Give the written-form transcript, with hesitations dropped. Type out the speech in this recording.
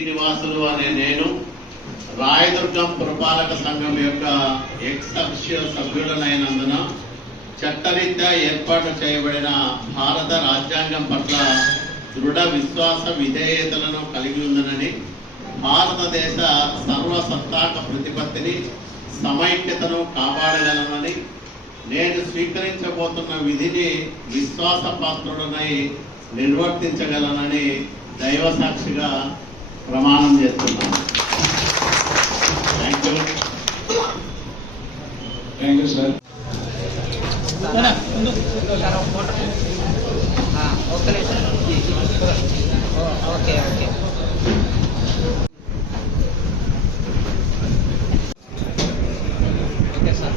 శ్రీనివాసులు అనే నేను రాయదుర్గం పురపాలక సంఘం యొక్క ఎక్స్ అఫిషియల్ సభ్యులనైనందున చట్టరీత్యా ఏర్పాటు చేయబడిన భారత రాజ్యాంగం పట్ల దృఢ విశ్వాస విధేయతలను కలిగి ఉందనని, భారతదేశ సర్వసత్తాక ప్రతిపత్తిని సమైక్యతను కాపాడగలనని, నేను స్వీకరించబోతున్న విధిని విశ్వాసపాత్రుడనై నిర్వర్తించగలనని దైవ సాక్షిగా ప్రమాణం చేస్తున్నాను. Thank you sir. Okay sir.